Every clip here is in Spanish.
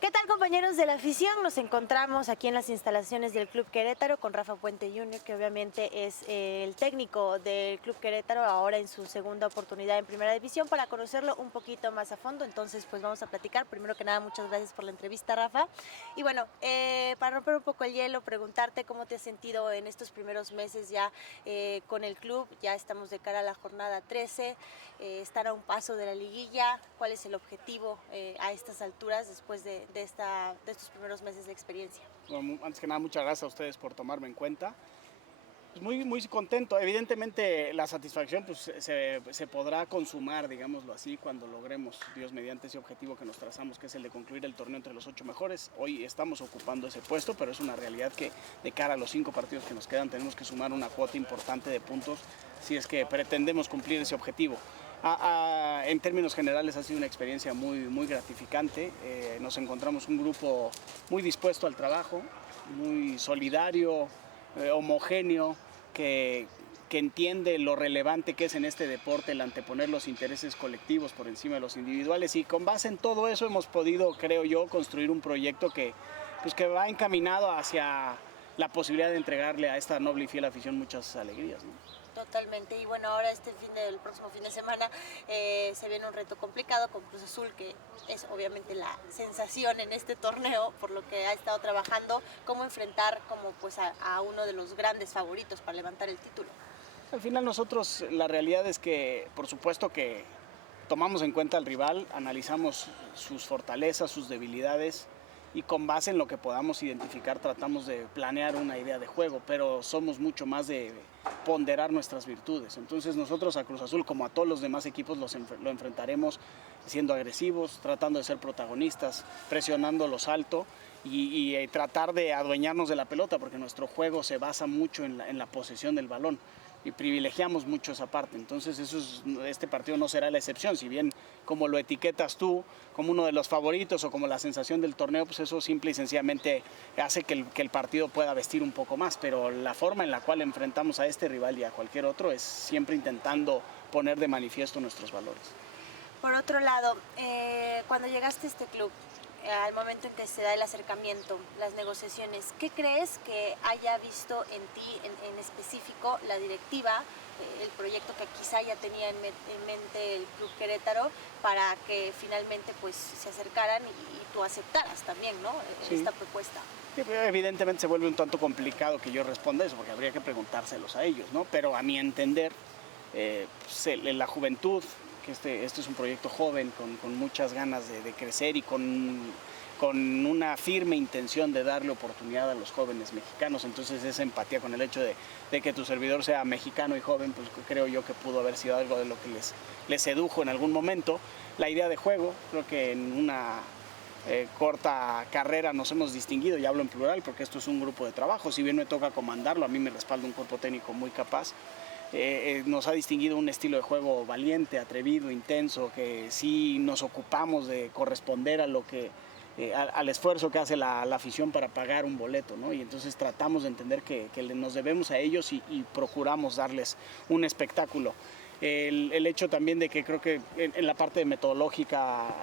¿Qué tal, compañeros de la afición? Nos encontramos aquí en las instalaciones del Club Querétaro con Rafa Puente Jr., que obviamente es el técnico del Club Querétaro, ahora en su segunda oportunidad en Primera División, para conocerlo un poquito más a fondo. Entonces, pues vamos a platicar. Primero que nada, muchas gracias por la entrevista, Rafa. Y bueno, para romper un poco el hielo, preguntarte cómo te has sentido en estos primeros meses ya con el club. Ya estamos de cara a la jornada 13, estar a un paso de la liguilla. ¿Cuál es el objetivo a estas alturas después de estos primeros meses de experiencia? Bueno, antes que nada, muchas gracias a ustedes por tomarme en cuenta. Pues muy contento. Evidentemente la satisfacción pues, se podrá consumar, digámoslo así, cuando logremos, Dios mediante, ese objetivo que nos trazamos, que es el de concluir el torneo entre los 8 mejores. Hoy estamos ocupando ese puesto, pero es una realidad que de cara a los 5 partidos que nos quedan tenemos que sumar una cuota importante de puntos si es que pretendemos cumplir ese objetivo. En términos generales ha sido una experiencia muy gratificante. Nos encontramos un grupo muy dispuesto al trabajo, muy solidario, homogéneo, que entiende lo relevante que es en este deporte el anteponer los intereses colectivos por encima de los individuales, y con base en todo eso hemos podido, creo yo, construir un proyecto que va encaminado hacia la posibilidad de entregarle a esta noble y fiel afición muchas alegrías, ¿no? Totalmente. Y bueno, ahora el próximo fin de semana se viene un reto complicado con Cruz Azul, que es obviamente la sensación en este torneo por lo que ha estado trabajando. ¿Cómo enfrentar a uno de los grandes favoritos para levantar el título? Al final nosotros, la realidad es que por supuesto que tomamos en cuenta al rival, analizamos sus fortalezas, sus debilidades, y con base en lo que podamos identificar tratamos de planear una idea de juego, pero somos mucho más de ponderar nuestras virtudes. Entonces nosotros a Cruz Azul, como a todos los demás equipos, lo enfrentaremos siendo agresivos, tratando de ser protagonistas, presionándolos alto y tratar de adueñarnos de la pelota, porque nuestro juego se basa mucho en la posesión del balón y privilegiamos mucho esa parte. Entonces este partido no será la excepción. Si bien como lo etiquetas tú como uno de los favoritos o como la sensación del torneo, pues eso simple y sencillamente hace que el partido pueda vestir un poco más, pero la forma en la cual enfrentamos a este rival y a cualquier otro es siempre intentando poner de manifiesto nuestros valores. Por otro lado, cuando llegaste a este club, al momento en que se da el acercamiento, las negociaciones, ¿qué crees que haya visto en ti en específico la directiva, el proyecto que quizá ya tenía en mente el Club Querétaro, para que finalmente pues se acercaran y tú aceptaras también, ¿no? Sí. Esta propuesta? Sí, evidentemente se vuelve un tanto complicado que yo responda eso, porque habría que preguntárselos a ellos, ¿no? Pero a mi entender, la juventud, que este es un proyecto joven con muchas ganas de crecer y con una firme intención de darle oportunidad a los jóvenes mexicanos. Entonces esa empatía con el hecho de que tu servidor sea mexicano y joven, pues creo yo que pudo haber sido algo de lo que les sedujo en algún momento. La idea de juego, creo que en una corta carrera nos hemos distinguido, y hablo en plural porque esto es un grupo de trabajo. Si bien me toca comandarlo, a mí me respalda un cuerpo técnico muy capaz. Nos ha distinguido un estilo de juego valiente, atrevido, intenso, que sí nos ocupamos de corresponder a lo que al esfuerzo que hace la afición para pagar un boleto, ¿no? Y entonces tratamos de entender que nos debemos a ellos y procuramos darles un espectáculo. El hecho también de que creo que en la parte metodológica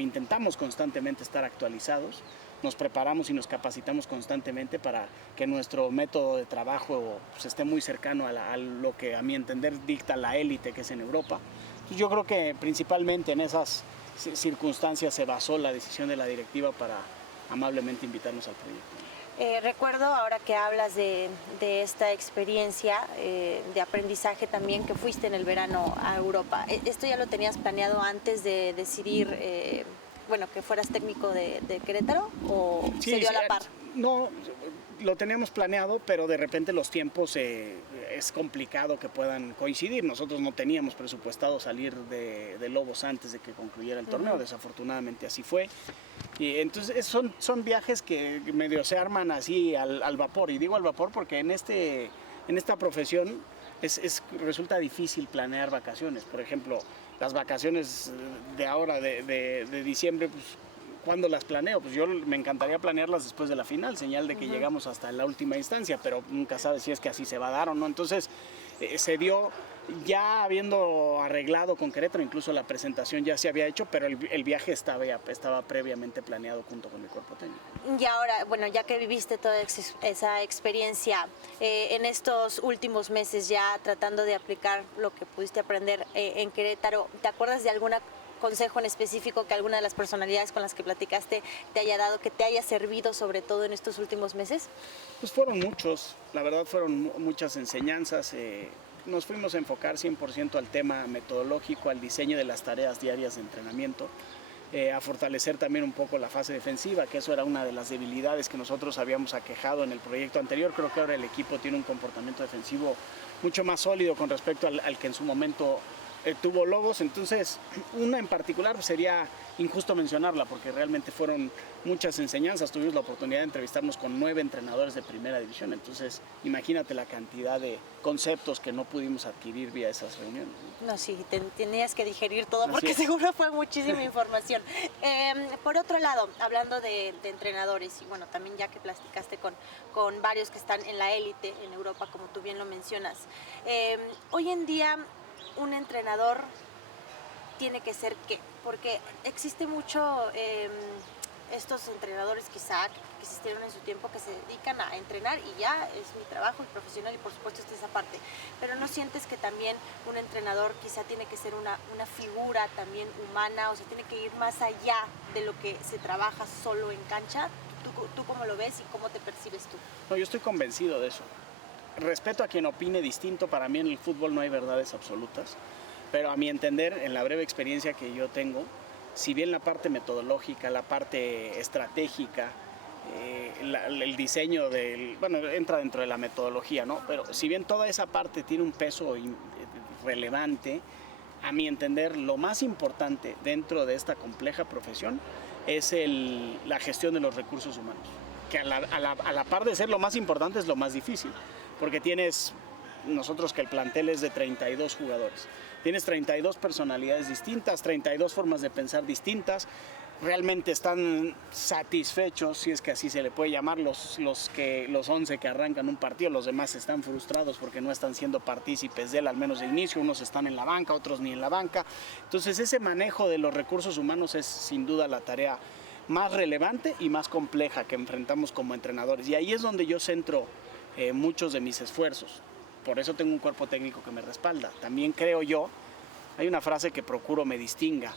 intentamos constantemente estar actualizados. Nos preparamos y nos capacitamos constantemente para que nuestro método de trabajo pues, esté muy cercano a lo que a mi entender dicta la élite, que es en Europa. Entonces, yo creo que principalmente en esas circunstancias se basó la decisión de la directiva para amablemente invitarnos al proyecto. Recuerdo ahora que hablas de esta experiencia de aprendizaje también, que fuiste en el verano a Europa. ¿Esto ya lo tenías planeado antes de decidir que fueras técnico de Querétaro, o sí, se dio a la par? No, lo teníamos planeado, pero de repente los tiempos es complicado que puedan coincidir. Nosotros no teníamos presupuestado salir de Lobos antes de que concluyera el torneo, desafortunadamente así fue. Y entonces son viajes que medio se arman así al vapor, y digo al vapor porque en esta profesión resulta difícil planear vacaciones. Por ejemplo, las vacaciones de ahora, de diciembre, pues, ¿cuándo las planeo? Pues yo me encantaría planearlas después de la final, señal de que llegamos hasta la última instancia, pero nunca sabes si es que así se va a dar o no. Entonces se dio ya habiendo arreglado con Querétaro, incluso la presentación ya se había hecho, pero el viaje estaba previamente planeado junto con el cuerpo técnico. Y ahora, bueno, ya que viviste toda esa experiencia en estos últimos meses ya tratando de aplicar lo que pudiste aprender en Querétaro, ¿te acuerdas de algún consejo en específico que alguna de las personalidades con las que platicaste te haya dado, que te haya servido sobre todo en estos últimos meses? Pues fueron muchos, la verdad fueron muchas enseñanzas. Nos fuimos a enfocar 100% al tema metodológico, al diseño de las tareas diarias de entrenamiento, a fortalecer también un poco la fase defensiva, que eso era una de las debilidades que nosotros habíamos aquejado en el proyecto anterior. Creo que ahora el equipo tiene un comportamiento defensivo mucho más sólido con respecto al que en su momento tuvo Lobos. Entonces, una en particular sería injusto mencionarla porque realmente fueron muchas enseñanzas. Tuvimos la oportunidad de entrevistarnos con 9 entrenadores de primera división, entonces imagínate la cantidad de conceptos que no pudimos adquirir vía esas reuniones. No, sí, tenías que digerir todo porque es. Seguro fue muchísima información. Por otro lado, hablando de entrenadores, y bueno, también ya que platicaste con varios que están en la élite en Europa, como tú bien lo mencionas, hoy en día un entrenador tiene que ser qué, porque existe mucho estos entrenadores quizá que existieron en su tiempo que se dedican a entrenar y ya es mi trabajo profesional y por supuesto está esa parte, pero ¿no sientes que también un entrenador quizá tiene que ser una figura también humana, o sea, tiene que ir más allá de lo que se trabaja solo en cancha? ¿Tú cómo lo ves y cómo te percibes tú? No, yo estoy convencido de eso. Respeto a quien opine distinto, para mí en el fútbol no hay verdades absolutas, pero a mi entender, en la breve experiencia que yo tengo, si bien la parte metodológica, la parte estratégica, el diseño entra dentro de la metodología, ¿no? Pero si bien toda esa parte tiene un peso relevante, a mi entender, lo más importante dentro de esta compleja profesión es la gestión de los recursos humanos, que a la par de ser lo más importante es lo más difícil, porque nosotros que el plantel es de 32 jugadores, tienes 32 personalidades distintas, 32 formas de pensar distintas. Realmente están satisfechos, si es que así se le puede llamar, los 11 que arrancan un partido. Los demás están frustrados porque no están siendo partícipes de él, al menos de inicio. Unos están en la banca, otros ni en la banca. Entonces ese manejo de los recursos humanos es sin duda la tarea más relevante y más compleja que enfrentamos como entrenadores. Y ahí es donde yo centro muchos de mis esfuerzos. Por eso tengo un cuerpo técnico que me respalda. También creo yo, hay una frase que procuro me distinga,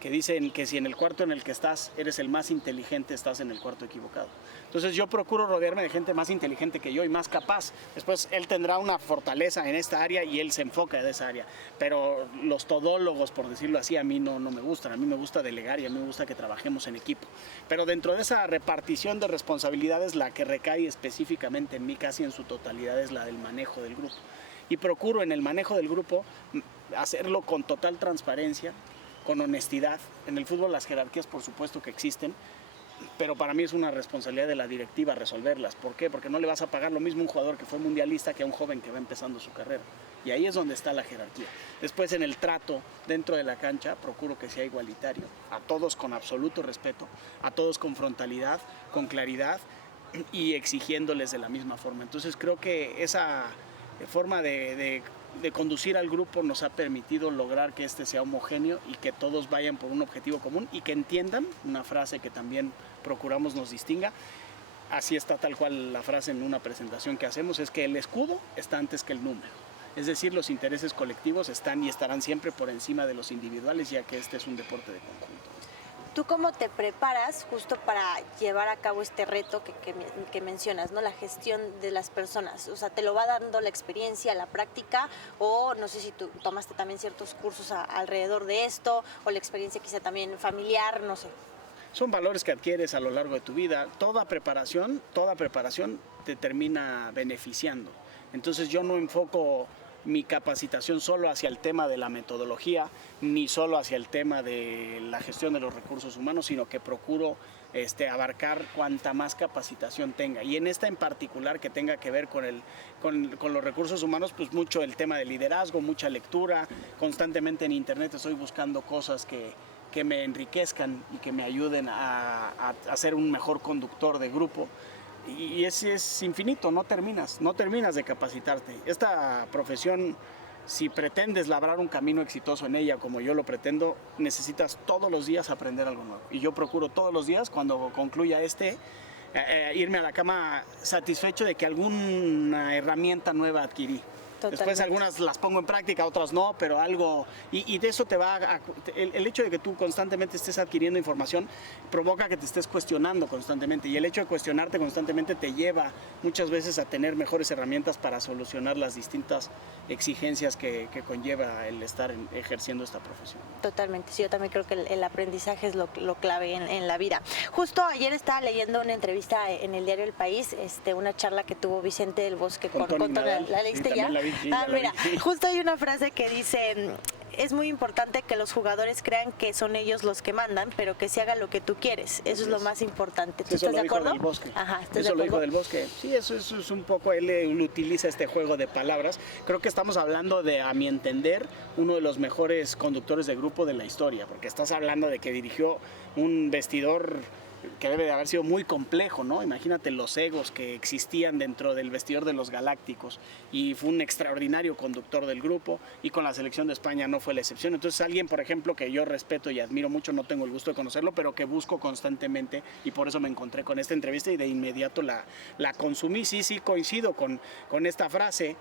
que dicen que si en el cuarto en el que estás eres el más inteligente, estás en el cuarto equivocado. Entonces yo procuro rodearme de gente más inteligente que yo y más capaz. Después él tendrá una fortaleza en esta área y él se enfoca en esa área. Pero los todólogos, por decirlo así, a mí no me gustan. A mí me gusta delegar y a mí me gusta que trabajemos en equipo. Pero dentro de esa repartición de responsabilidades, la que recae específicamente en mí casi en su totalidad es la del manejo del grupo. Y procuro en el manejo del grupo hacerlo con total transparencia, con honestidad. En el fútbol las jerarquías por supuesto que existen, pero para mí es una responsabilidad de la directiva resolverlas. ¿Por qué? Porque no le vas a pagar lo mismo a un jugador que fue mundialista que a un joven que va empezando su carrera. Y ahí es donde está la jerarquía. Después en el trato dentro de la cancha procuro que sea igualitario, a todos con absoluto respeto, a todos con frontalidad, con claridad y exigiéndoles de la misma forma. Entonces creo que esa forma de conducir al grupo nos ha permitido lograr que este sea homogéneo y que todos vayan por un objetivo común y que entiendan, una frase que también procuramos nos distinga, así está tal cual la frase en una presentación que hacemos, es que el escudo está antes que el número. Es decir, los intereses colectivos están y estarán siempre por encima de los individuales, ya que este es un deporte de conjunto. ¿Tú cómo te preparas justo para llevar a cabo este reto que mencionas, ¿no? La gestión de las personas. O sea, ¿te lo va dando la experiencia, la práctica? O no sé si tú tomaste también ciertos cursos alrededor de esto, o la experiencia quizá también familiar, no sé. Son valores que adquieres a lo largo de tu vida. Toda preparación te termina beneficiando. Entonces yo no enfoco mi capacitación solo hacia el tema de la metodología, ni solo hacia el tema de la gestión de los recursos humanos, sino que procuro abarcar cuanta más capacitación tenga. Y en esta en particular que tenga que ver con los recursos humanos, pues mucho el tema de liderazgo, mucha lectura. Constantemente en internet estoy buscando cosas que me enriquezcan y que me ayuden a ser un mejor conductor de grupo. Y ese es infinito, no terminas de capacitarte. Esta profesión si pretendes labrar un camino exitoso en ella como yo lo pretendo, necesitas todos los días aprender algo nuevo. Y yo procuro todos los días, cuando concluya irme a la cama satisfecho de que alguna herramienta nueva adquirí. Totalmente. Después algunas las pongo en práctica, otras no, pero algo... Y de eso te va el hecho de que tú constantemente estés adquiriendo información provoca que te estés cuestionando constantemente. Y el hecho de cuestionarte constantemente te lleva muchas veces a tener mejores herramientas para solucionar las distintas exigencias que conlleva el estar ejerciendo esta profesión. Totalmente, sí, yo también creo que el aprendizaje es lo clave en la vida. Justo ayer estaba leyendo una entrevista en el diario El País, una charla que tuvo Vicente del Bosque con Tony Nadal. ¿La leíste sí, ya? Mira, justo hay una frase que dice: es muy importante que los jugadores crean que son ellos los que mandan, pero que se haga lo que tú quieres. Eso es lo más importante. ¿Tú estás de acuerdo? Del Bosque. Ajá, eso lo dijo Del Bosque. Sí, eso es un poco, él utiliza este juego de palabras. Creo que estamos hablando de, a mi entender, uno de los mejores conductores de grupo de la historia, porque estás hablando de que dirigió un vestidor que debe de haber sido muy complejo, ¿no? Imagínate los egos que existían dentro del vestidor de los Galácticos, y fue un extraordinario conductor del grupo, y con la selección de España no fue la excepción. Entonces alguien, por ejemplo, que yo respeto y admiro mucho, no tengo el gusto de conocerlo, pero que busco constantemente, y por eso me encontré con esta entrevista y de inmediato la consumí. Sí, coincido con esta frase.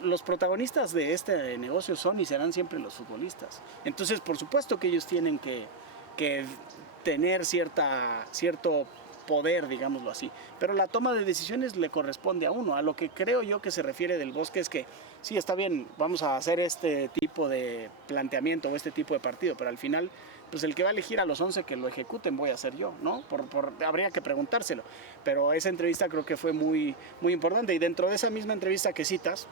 Los protagonistas de este negocio son y serán siempre los futbolistas. Entonces, por supuesto que ellos tienen que tener cierto poder, digámoslo así, pero la toma de decisiones le corresponde a uno. A lo que creo yo que se refiere Del Bosque es que sí, está bien, vamos a hacer este tipo de planteamiento o este tipo de partido, pero al final, pues el que va a elegir a los 11 que lo ejecuten voy a ser yo, ¿no? Habría que preguntárselo, pero esa entrevista creo que fue muy, muy importante, y dentro de esa misma entrevista que citas,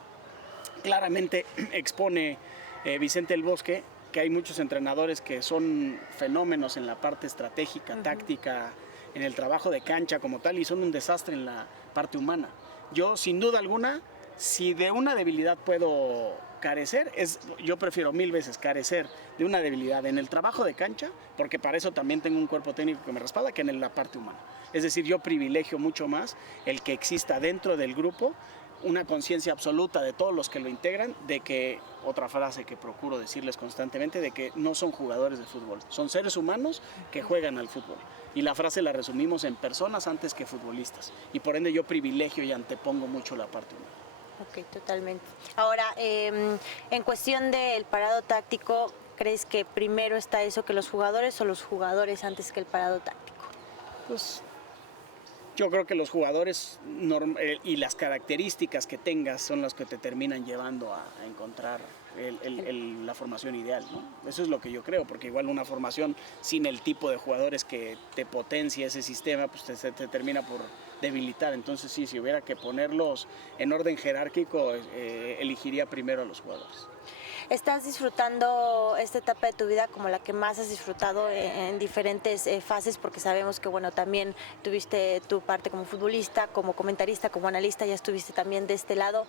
claramente expone Vicente Del Bosque que hay muchos entrenadores que son fenómenos en la parte estratégica, táctica, en el trabajo de cancha como tal, y son un desastre en la parte humana. Yo, sin duda alguna, si de una debilidad puedo carecer, yo prefiero 1000 veces carecer de una debilidad en el trabajo de cancha, porque para eso también tengo un cuerpo técnico que me respalda, que en la parte humana. Es decir, yo privilegio mucho más el que exista dentro del grupo una conciencia absoluta de todos los que lo integran, de que, otra frase que procuro decirles constantemente, de que no son jugadores de fútbol, son seres humanos que juegan al fútbol. Y la frase la resumimos en personas antes que futbolistas. Y por ende yo privilegio y antepongo mucho la parte humana. Ok, totalmente. Ahora, en cuestión del parado táctico, ¿crees que primero está eso que los jugadores, o los jugadores antes que el parado táctico? Pues yo creo que los jugadores y las características que tengas son las que te terminan llevando a encontrar la formación ideal, ¿no? Eso es lo que yo creo, porque igual una formación sin el tipo de jugadores que te potencia ese sistema, pues te termina por debilitar. Entonces sí, si hubiera que ponerlos en orden jerárquico, elegiría primero a los jugadores. ¿Estás disfrutando esta etapa de tu vida como la que más has disfrutado en diferentes fases? Porque sabemos que, bueno, también tuviste tu parte como futbolista, como comentarista, como analista, ya estuviste también de este lado.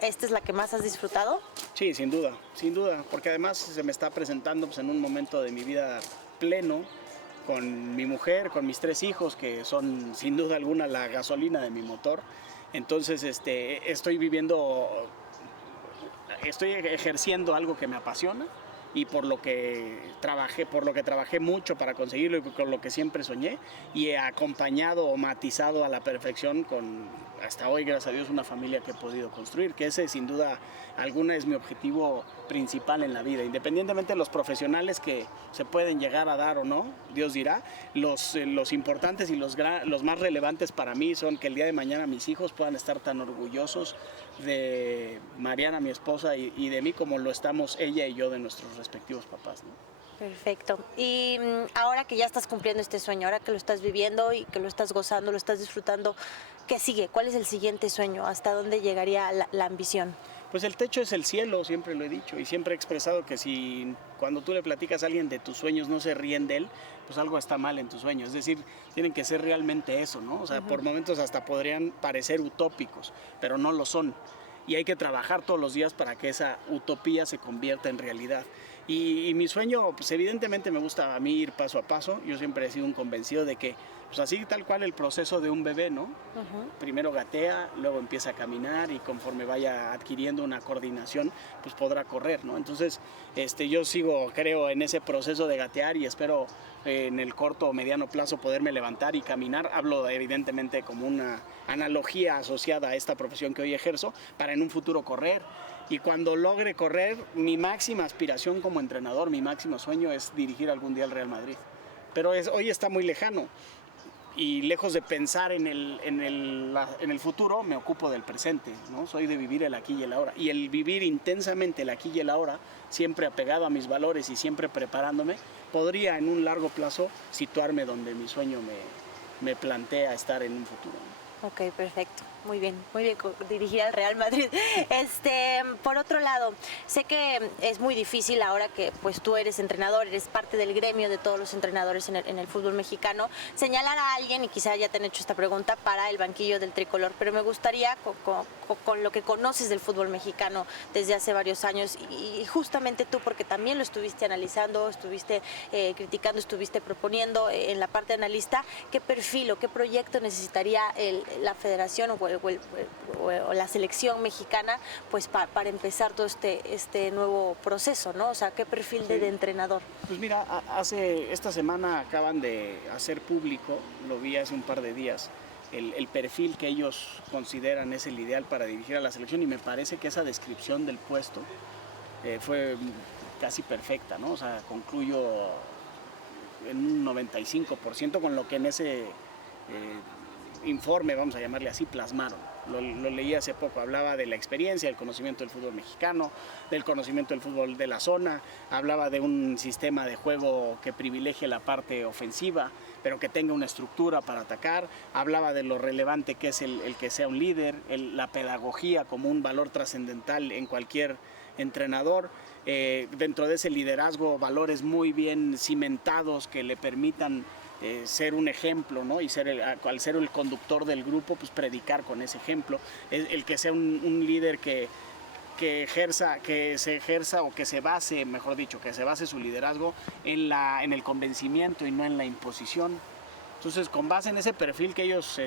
¿Esta es la que más has disfrutado? Sí, sin duda, porque además se me está presentando pues, en un momento de mi vida pleno, con mi mujer, con mis 3 hijos, que son sin duda alguna la gasolina de mi motor. Entonces estoy ejerciendo algo que me apasiona, y por lo que trabajé mucho para conseguirlo, y con lo que siempre soñé, y he acompañado o matizado a la perfección con, hasta hoy, gracias a Dios, una familia que he podido construir, que ese sin duda alguna es mi objetivo principal en la vida, independientemente de los profesionales que se pueden llegar a dar o no, Dios dirá. Los importantes y los más relevantes para mí son que el día de mañana mis hijos puedan estar tan orgullosos de Mariana, mi esposa, y de mí como lo estamos ella y yo de nuestros respectivos papás, ¿no? Perfecto. Y ahora que ya estás cumpliendo este sueño, ahora que lo estás viviendo y que lo estás gozando, lo estás disfrutando, ¿qué sigue? ¿Cuál es el siguiente sueño? ¿Hasta dónde llegaría la ambición? Pues el techo es el cielo, siempre lo he dicho, y siempre he expresado que si cuando tú le platicas a alguien de tus sueños no se ríen de él, pues algo está mal en tus sueños. Es decir, tienen que ser realmente eso, ¿no? O sea, por momentos hasta podrían parecer utópicos, pero no lo son. Y hay que trabajar todos los días para que esa utopía se convierta en realidad. Y mi sueño, pues evidentemente me gusta a mí ir paso a paso. Yo siempre he sido un convencido de que, pues así tal cual el proceso de un bebé, ¿no? Primero gatea, luego empieza a caminar y conforme vaya adquiriendo una coordinación, pues podrá correr, ¿no? Entonces, yo creo en ese proceso de gatear y espero en el corto o mediano plazo poderme levantar y caminar. Hablo evidentemente como una analogía asociada a esta profesión que hoy ejerzo, para en un futuro correr. Y cuando logre correr, mi máxima aspiración como entrenador, mi máximo sueño es dirigir algún día al Real Madrid. Pero hoy está muy lejano. Y lejos de pensar en el futuro, me ocupo del presente, ¿no? Soy de vivir el aquí y el ahora. Y el vivir intensamente el aquí y el ahora, siempre apegado a mis valores y siempre preparándome, podría en un largo plazo situarme donde mi sueño me plantea estar en un futuro, ¿no? Ok, perfecto. Muy bien, dirigir al Real Madrid. Por otro lado, sé que es muy difícil ahora que pues tú eres entrenador, eres parte del gremio de todos los entrenadores en el fútbol mexicano, señalar a alguien, y quizá ya te han hecho esta pregunta, para el banquillo del tricolor, pero me gustaría, con lo que conoces del fútbol mexicano desde hace varios años, y justamente tú, porque también lo estuviste analizando, estuviste criticando, estuviste proponiendo en la parte analista, ¿qué perfil o qué proyecto necesitaría la federación o la selección mexicana pues para empezar todo este nuevo proceso, ¿no? O sea, ¿qué perfil de entrenador? Pues mira, esta semana acaban de hacer público, lo vi hace un par de días, el perfil que ellos consideran es el ideal para dirigir a la selección, y me parece que esa descripción del puesto fue casi perfecta, ¿no? O sea, concluyo en un 95% con lo que en ese informe, vamos a llamarle así, plasmaron. Lo leí hace poco, hablaba de la experiencia, del conocimiento del fútbol mexicano, del conocimiento del fútbol de la zona, hablaba de un sistema de juego que privilegie la parte ofensiva, pero que tenga una estructura para atacar, hablaba de lo relevante que es el que sea un líder, la pedagogía como un valor trascendental en cualquier entrenador, dentro de ese liderazgo valores muy bien cimentados que le permitan ser un ejemplo, ¿no? Y al ser el conductor del grupo, pues predicar con ese ejemplo, el que sea un líder que se ejerza o que se base, mejor dicho, que se base su liderazgo en el convencimiento y no en la imposición. Entonces, con base en ese perfil que ellos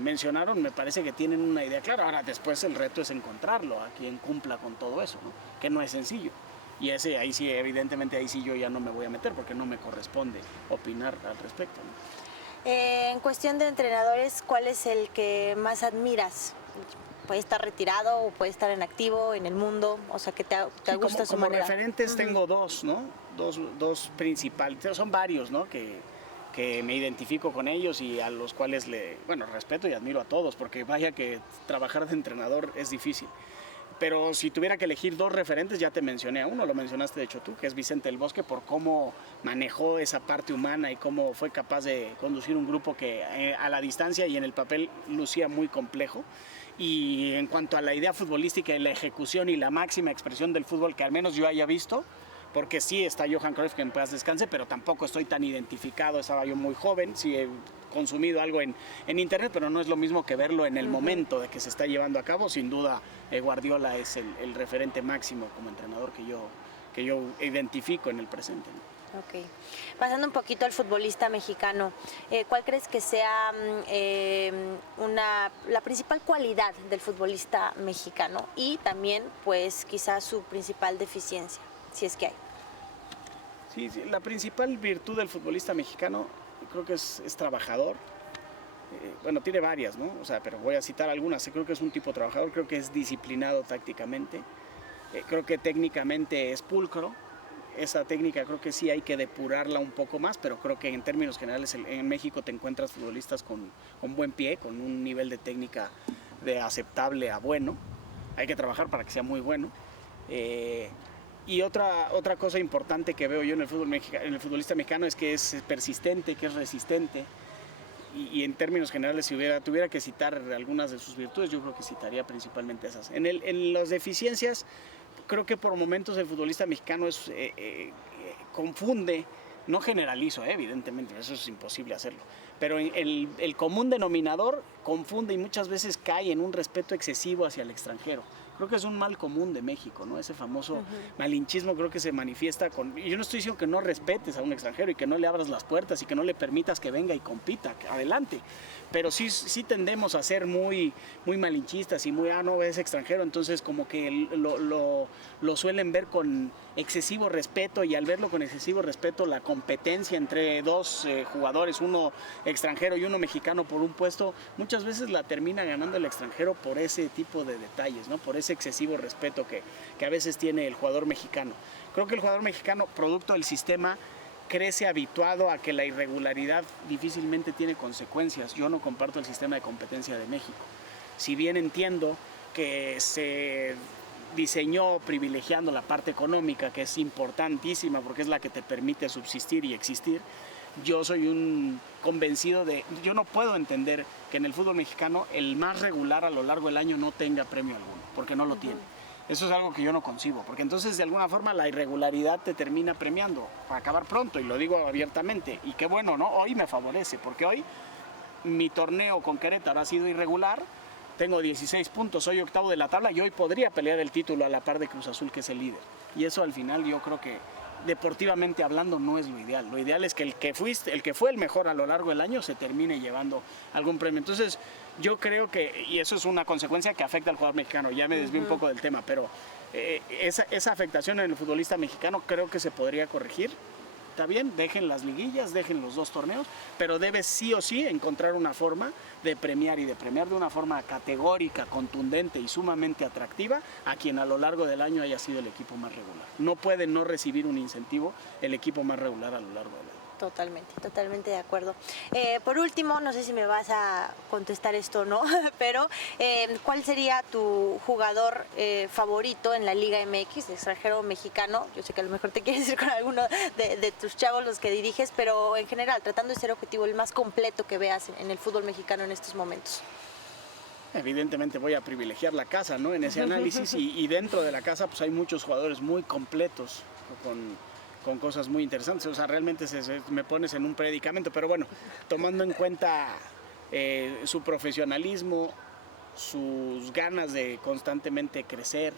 mencionaron, me parece que tienen una idea clara. Ahora, después el reto es encontrarlo a quien cumpla con todo eso, ¿no? Que no es sencillo. Y ahí sí, evidentemente, ahí sí yo ya no me voy a meter porque no me corresponde opinar al respecto, ¿no? En cuestión de entrenadores, ¿cuál es el que más admiras? Puede estar retirado o puede estar en activo en el mundo, o sea, que te gusta su manera. Como referentes tengo dos, ¿no? Dos principales, son varios, ¿no? Que me identifico con ellos y a los cuales respeto y admiro a todos, porque vaya que trabajar de entrenador es difícil. Pero si tuviera que elegir dos referentes, ya te mencioné a uno, lo mencionaste de hecho tú, que es Vicente del Bosque, por cómo manejó esa parte humana y cómo fue capaz de conducir un grupo que a la distancia y en el papel lucía muy complejo. Y en cuanto a la idea futbolística y la ejecución y la máxima expresión del fútbol que al menos yo haya visto, porque sí está Johan Cruyff, que en paz descanse, pero tampoco estoy tan identificado, estaba yo muy joven, sí he consumido algo en internet, pero no es lo mismo que verlo en el momento de que se está llevando a cabo. Sin duda, Guardiola es el referente máximo como entrenador que yo identifico en el presente, ¿no? Ok. Pasando un poquito al futbolista mexicano, ¿cuál crees que sea la principal cualidad del futbolista mexicano y también, pues, quizás su principal deficiencia, si es que hay? Sí, la principal virtud del futbolista mexicano creo que es trabajador. Tiene varias, ¿no? O sea, pero voy a citar algunas. Creo que es un tipo trabajador, creo que es disciplinado tácticamente, creo que técnicamente es pulcro. Esa técnica creo que sí hay que depurarla un poco más, pero creo que en términos generales en México te encuentras futbolistas con buen pie, con un nivel de técnica de aceptable a bueno. Hay que trabajar para que sea muy bueno. Y otra cosa importante que veo yo en el futbolista mexicano es que es persistente, que es resistente. Y en términos generales, si tuviera que citar algunas de sus virtudes, yo creo que citaría principalmente esas. En las deficiencias, creo que por momentos el futbolista mexicano confunde, no generalizo, evidentemente, eso es imposible hacerlo, pero el común denominador confunde y muchas veces cae en un respeto excesivo hacia el extranjero. Creo que es un mal común de México, ¿no? Ese famoso malinchismo creo que se manifiesta con... Y yo no estoy diciendo que no respetes a un extranjero y que no le abras las puertas y que no le permitas que venga y compita, adelante. Pero sí tendemos a ser muy malinchistas y muy, no, es extranjero, entonces como que lo suelen ver con excesivo respeto, y al verlo con excesivo respeto, la competencia entre dos jugadores, uno extranjero y uno mexicano por un puesto, muchas veces la termina ganando el extranjero por ese tipo de detalles, ¿no? Por ese excesivo respeto que a veces tiene el jugador mexicano. Creo que el jugador mexicano, producto del sistema, crece habituado a que la irregularidad difícilmente tiene consecuencias. Yo no comparto el sistema de competencia de México. Si bien entiendo que se diseñó privilegiando la parte económica, que es importantísima porque es la que te permite subsistir y existir, yo soy un convencido de... Yo no puedo entender que en el fútbol mexicano el más regular a lo largo del año no tenga premio alguno, porque no lo tiene. Eso es algo que yo no concibo, porque entonces de alguna forma la irregularidad te termina premiando, para acabar pronto, y lo digo abiertamente, y qué bueno, ¿no? Hoy me favorece, porque hoy mi torneo con Querétaro ha sido irregular, tengo 16 puntos, soy octavo de la tabla y hoy podría pelear el título a la par de Cruz Azul, que es el líder. Y eso al final yo creo que deportivamente hablando no es lo ideal. Lo ideal es que el que fue el mejor a lo largo del año se termine llevando algún premio. Entonces yo creo que, y eso es una consecuencia que afecta al jugador mexicano, ya me desvío un poco del tema, pero esa afectación en el futbolista mexicano creo que se podría corregir. Está bien, dejen las liguillas, dejen los dos torneos, pero debe sí o sí encontrar una forma de premiar, y de premiar de una forma categórica, contundente y sumamente atractiva a quien a lo largo del año haya sido el equipo más regular. No puede no recibir un incentivo el equipo más regular a lo largo del año. Totalmente de acuerdo. Por último, no sé si me vas a contestar esto o no, pero ¿cuál sería tu jugador favorito en la Liga MX, extranjero o mexicano? Yo sé que a lo mejor te quieres ir con alguno de tus chavos, los que diriges, pero en general, tratando de ser objetivo, el más completo que veas en el fútbol mexicano en estos momentos. Evidentemente voy a privilegiar la casa, ¿no? En ese análisis, y dentro de la casa pues hay muchos jugadores muy completos con cosas muy interesantes. O sea, realmente me pones en un predicamento, pero bueno, tomando en cuenta su profesionalismo, sus ganas de constantemente crecer,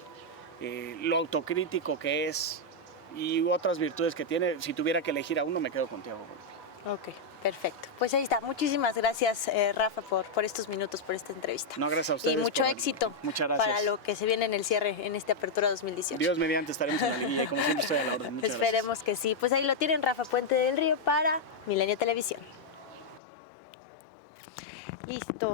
lo autocrítico que es y otras virtudes que tiene, si tuviera que elegir a uno, me quedo con Thiago Volpi. Ok, perfecto. Pues ahí está. Muchísimas gracias, Rafa, por estos minutos, por esta entrevista. No, gracias a ustedes. Y mucho éxito para lo que se viene en el cierre en esta apertura 2018. Dios mediante estaremos en la liguilla y como siempre estoy a la orden. Muchas Esperemos gracias. que sí. Pues ahí lo tienen, Rafa Puente del Río para Milenio Televisión. Listo.